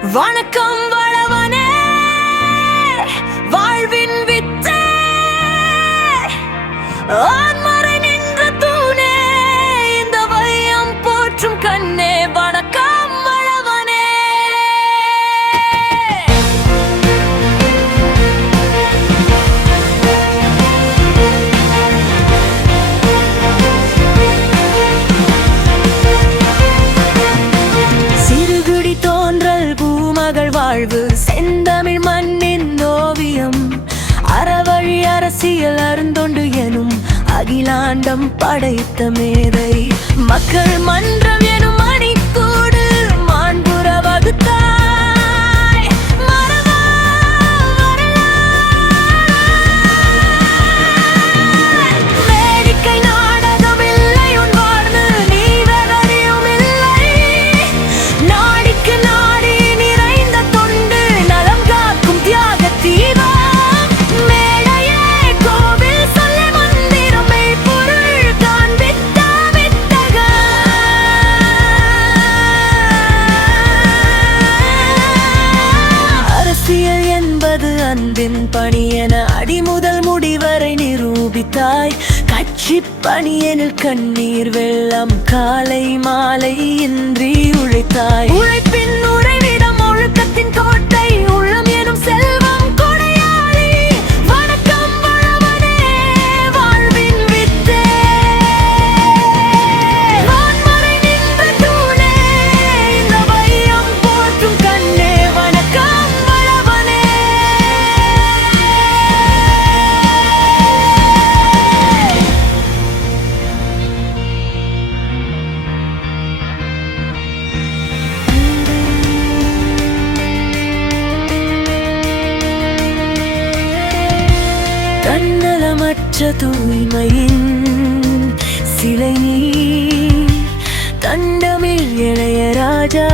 வணக்கம் வளவனே, வாழ்வின் வித்தே, ஆன்மறை நின்ற தூணே, இந்த வையம் போற்றும் கண்ணே. வணக்கம் வளவனே. சிறுகுடி தோன்றல் பூமகள் வாழ்வு, செந்தமிழ் மண்ணின் ஓவியம், அறவழி அரசியல் அருந்தொண்டு எனும் அகிலாண்டம் படைத்த மேதை, மக்கள் மன்றம் எனும் மணிக்கூடு மாண்புற வகுத்தாய். மறவா வரலாறு, வேடிக்கை நாடகம் இல்லை உன் வாழ்வு, நீ வெறியும் இல்லை. நாடிக்கு நாடி நிறைந்த தொண்டு, நலம் காக்கும் தியாக தீபம், மேடையே கோவில் சொல்லை மந்திரம், மெய்ப்பொருள் காண்பித்த வித்தகன். அரசியல் என்பது அன்பின் பணி என அடிமுதல் முடிவரை நிரூபித்தாய். கட்சி பணியெனில் கண்ணீர் வெள்ளம், காலை மாலை இன்றி உழைத்தாய். உழைப்பின் உறைவிடம், ஒழுக்கத்தின் கோட்டை, உள்ளம் எனும் செல்வம் கொடையாளி. வணக்கம் வளவனே, வாழ்வின் வித்தே, வான்மறை நின்ற தூணே, இந்த வையம் போற்றும் கண்ணே. வணக்கம் வளவனே. தன்னலமற்ற தூய்மையின் சிலை நீ, தண்டமிழ் இளையராஜா.